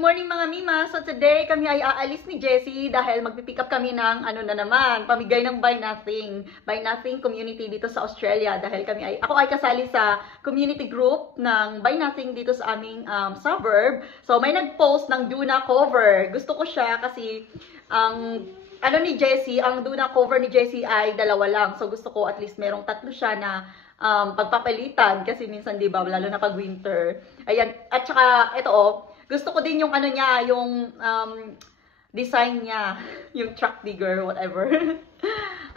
Good morning mga Mima! So today kami ay aalis ni Jessie dahil magpipick up kami ng ano na naman, pamigay ng Buy Nothing community dito sa Australia dahil ako ay kasali sa community group ng Buy Nothing dito sa aming suburb. So may nag-post ng Duna cover. Gusto ko siya kasi ang ni Jessie, ang Duna cover ni Jessie ay dalawa lang. So gusto ko at least merong tatlo siya na pagpapalitan kasi minsan 'di ba lalo na pag winter. Ayan, at saka ito gusto ko din yung niya, yung design niya, yung truck digger, whatever.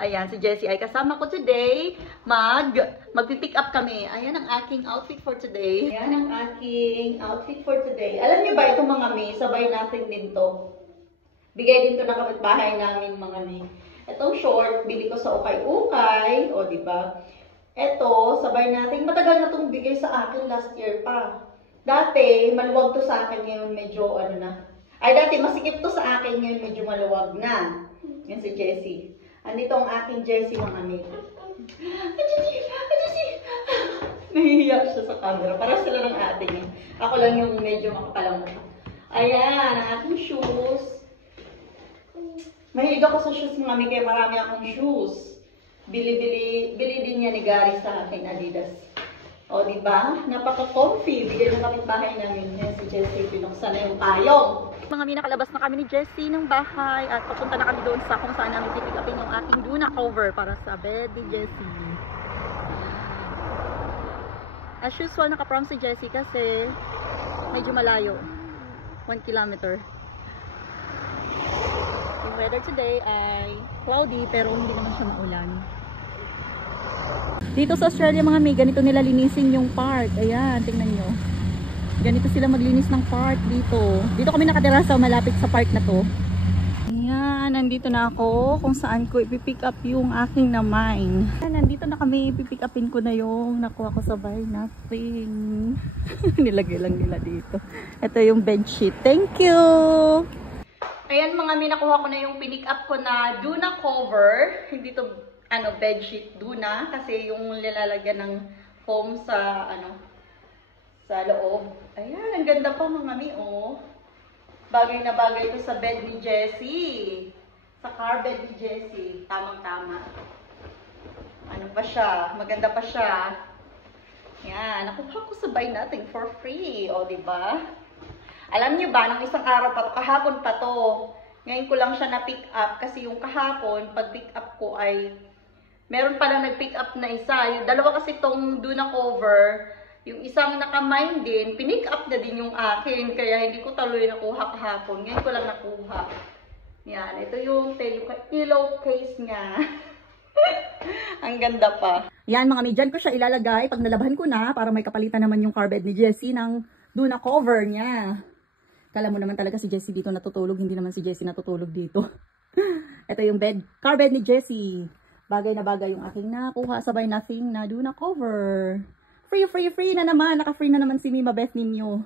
Ayan, si Jessie ay kasama ko today. Magpipick up kami. Ayan ang aking outfit for today. Ayan ang aking outfit for today. Alam niyo ba itong mga mi, sabay natin din to. Bigay din to ng kapitbahay namin mga mi. Itong short, bili ko sa ukay-ukay, o di ba? Ito, sabay natin. Matagal na itong bigay sa akin last year pa. Dati, maluwag to sa akin ngayon, medyo dati masikip to sa akin ngayon, medyo maluwag na. Yan si Jessie. Andito ang aking Jessie mga amigo. Jessie! Nahihiya siya sa camera. Para sila ng ating. Ako lang yung medyo makapalang mukha. Ayan, ang aking shoes. Mahilig ako sa shoes mga amigo, kaya marami akong shoes. Bili din niya ni Gary sa akin, Adidas. O, diba? Napaka-comfy. Bigay ng kapitbahay namin. Yan si Jessie. Pinuksan na yung payong. Mga mi, nakalabas na kami ni Jessie ng bahay. At papunta na kami doon sa kung saan namin pipick upin yung aking Duna cover para sa bed ni Jessie. As usual, naka-prom si Jessie kasi medyo malayo. 1 kilometer. Yung weather today ay cloudy pero hindi naman siya maulan. Dito sa Australia mga mi, ganito nila linisin yung park. Ayan, tingnan nyo. Ganito sila maglinis ng park dito. Dito kami nakatira sa malapit sa park na to. Ayan, nandito na ako kung saan ko ipipick up yung aking namine. Ayan, nandito na kami, ipipick upin ko na yung nakuha ko sa Buy Nothing. Nilagay lang nila dito. Ito yung bedsheet. Thank you! Ayan mga mi, nakuha ko na yung pinick up ko na Duna cover. Hindi to bedsheet Duna kasi yung nilalagyan ng foam sa sa loob. Ayan, ang ganda pa mga mi, oh. Bagay na bagay ito sa bed ni Jessie. Sa car bed ni Jessie. Tamang-tama. Ano pa siya? Maganda pa siya. Ayan, nakuha ko sa Buy Nothing for free, oh, di ba? Alam niyo ba, nung isang araw pa to, kahapon pa to. Ngayon ko lang siya na-pick up kasi yung kahapon, pag-pick up ko ay meron pa lang nag-pick up na isa. Yung dalawa kasi itong Duna cover, yung isang naka-mine din, pinick up na din yung akin. Kaya hindi ko tuloy nakuha kahapon. Ngayon ko lang nakuha. Yan, ito yung pillow case niya. Ang ganda pa. Yan mga mi, dyan ko siya ilalagay pag nalabahan ko na para may kapalitan naman yung car bed ni Jessie ng Duna cover niya. Kala mo naman talaga si Jessie dito natutulog, hindi naman si Jessie natutulog dito. Ito yung car bed ni Jessie. Bagay na bagay yung aking nakuha sa Buy Nothing na Duna cover. Free na naman. Naka-free na naman si Mima Beth ninyo.